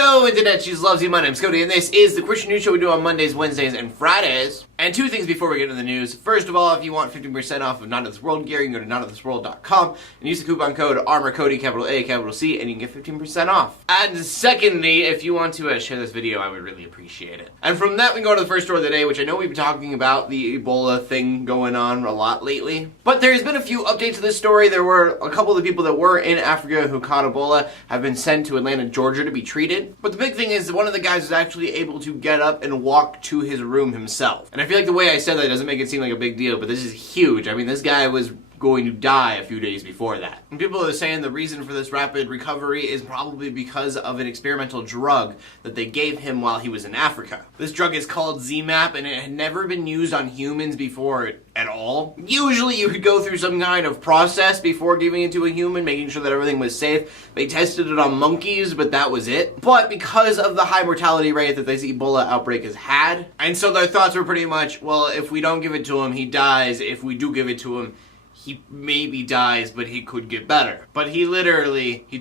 Hello Internet, she loves you. My name's Cody and this is the Christian News Show we do on Mondays, Wednesdays, and Fridays. And two things before we get into the news. First of all, if you want 15% off of Not of This World gear, you can go to notofThisWorld.com and use the coupon code ARMORCODY, capital A, capital C, and you can get 15% off. And secondly, if you want to share this video, I would really appreciate it. And from that, we can go to the first story of the day, which I know we've been talking about the Ebola thing going on a lot lately. But there's been a few updates to this story. There were a couple of the people that were in Africa who caught Ebola have been sent to Atlanta, Georgia to be treated. But the big thing is that one of the guys was actually able to get up and walk to his room himself. And I feel like the way I said that doesn't make it seem like a big deal, but this is huge. I mean, this guy was going to die a few days before that. And people are saying the reason for this rapid recovery is probably because of an experimental drug that they gave him while he was in Africa. This drug is called ZMAPP, and it had never been used on humans before at all. Usually you could go through some kind of process before giving it to a human, making sure that everything was safe. They tested it on monkeys, but that was it. But because of the high mortality rate that this Ebola outbreak has had, and so their thoughts were pretty much, well, if we don't give it to him, he dies. If we do give it to him, he maybe dies, but he could get better. But he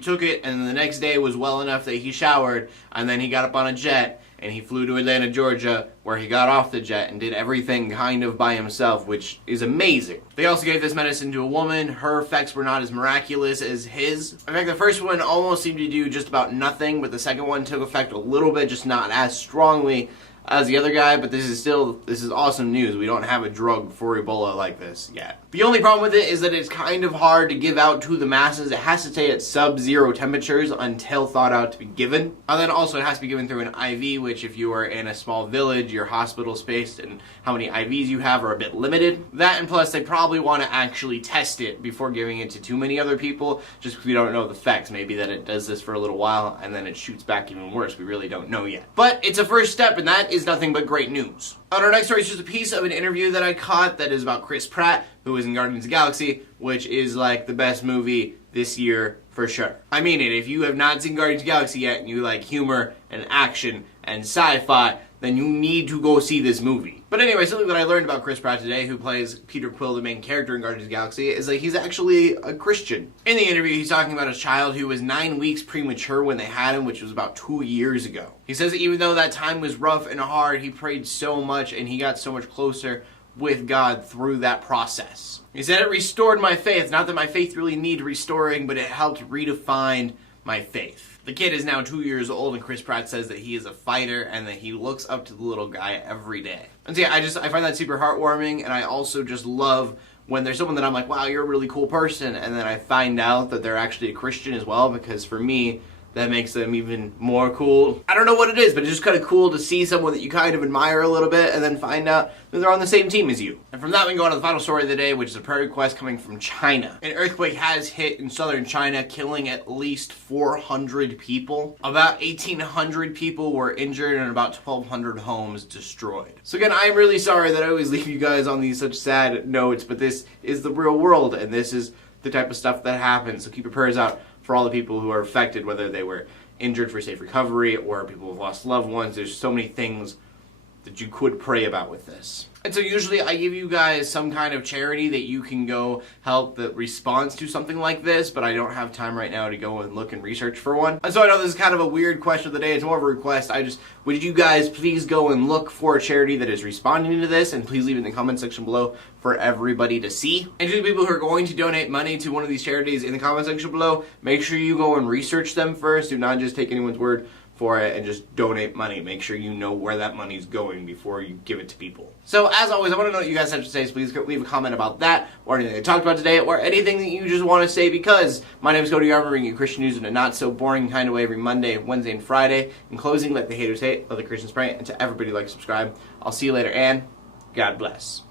took it, and the next day was well enough that he showered, and then he got up on a jet, and he flew to Atlanta, Georgia, where he got off the jet and did everything kind of by himself, which is amazing. They also gave this medicine to a woman. Her effects were not as miraculous as his. In fact, the first one almost seemed to do just about nothing, but the second one took effect a little bit, just not as strongly as the other guy, but this is awesome news. We don't have a drug for Ebola like this yet. The only problem with it is that it's kind of hard to give out to the masses. It has to stay at sub-zero temperatures until thought out to be given. And then also it has to be given through an IV, which if you are in a small village, your hospital space and how many IVs you have are a bit limited. That, and plus they probably want to actually test it before giving it to too many other people, just because we don't know the effects. Maybe that it does this for a little while and then it shoots back even worse. We really don't know yet. But it's a first step, and that is nothing but great news. On our next story is just a piece of an interview that I caught that is about Chris Pratt, who is in Guardians of the Galaxy, which is like the best movie this year for sure. I mean it, if you have not seen Guardians of the Galaxy yet and you like humor and action and sci-fi, then you need to go see this movie. But anyway, something that I learned about Chris Pratt today, who plays Peter Quill, the main character in Guardians of the Galaxy, is that he's actually a Christian. In the interview, he's talking about his child who was 9 weeks premature when they had him, which was about 2 years ago. He says that even though that time was rough and hard, he prayed so much and he got so much closer with God through that process. He said, it restored my faith. Not that my faith really needed restoring, but it helped redefine my faith. The kid is now 2 years old, and Chris Pratt says that he is a fighter and that he looks up to the little guy every day. And so yeah, I find that super heartwarming, and I also just love when there's someone that I'm like, wow, you're a really cool person, and then I find out that they're actually a Christian as well, because for me, that makes them even more cool. I don't know what it is, but it's just kind of cool to see someone that you kind of admire a little bit and then find out that they're on the same team as you. And from that, we can go on to the final story of the day, which is a prayer request coming from China. An earthquake has hit in southern China, killing at least 400 people. About 1,800 people were injured and about 1,200 homes destroyed. So again, I'm really sorry that I always leave you guys on these such sad notes, but this is the real world, and this is the type of stuff that happens. So keep your prayers out for all the people who are affected, whether they were injured for safe recovery or people who've lost loved ones. There's so many things that you could pray about with this. And so usually I give you guys some kind of charity that you can go help that responds to something like this, but I don't have time right now to go and look and research for one. And so I know this is kind of a weird question of the day. It's more of a request. Would you guys please go and look for a charity that is responding to this, and please leave it in the comment section below for everybody to see. And to the people who are going to donate money to one of these charities in the comment section below, make sure you go and research them first. Do not just take anyone's word for it and just donate money. Make sure you know where that money's going before you give it to people. So as always, I want to know what you guys have to say, so please leave a comment about that or anything I talked about today or anything that you just want to say, because my name is Cody. I'm bringing you Christian news in a not so boring kind of way every Monday, Wednesday, and Friday. In closing, let the haters hate, let the Christians pray, and to everybody like, subscribe. I'll see you later, and God bless.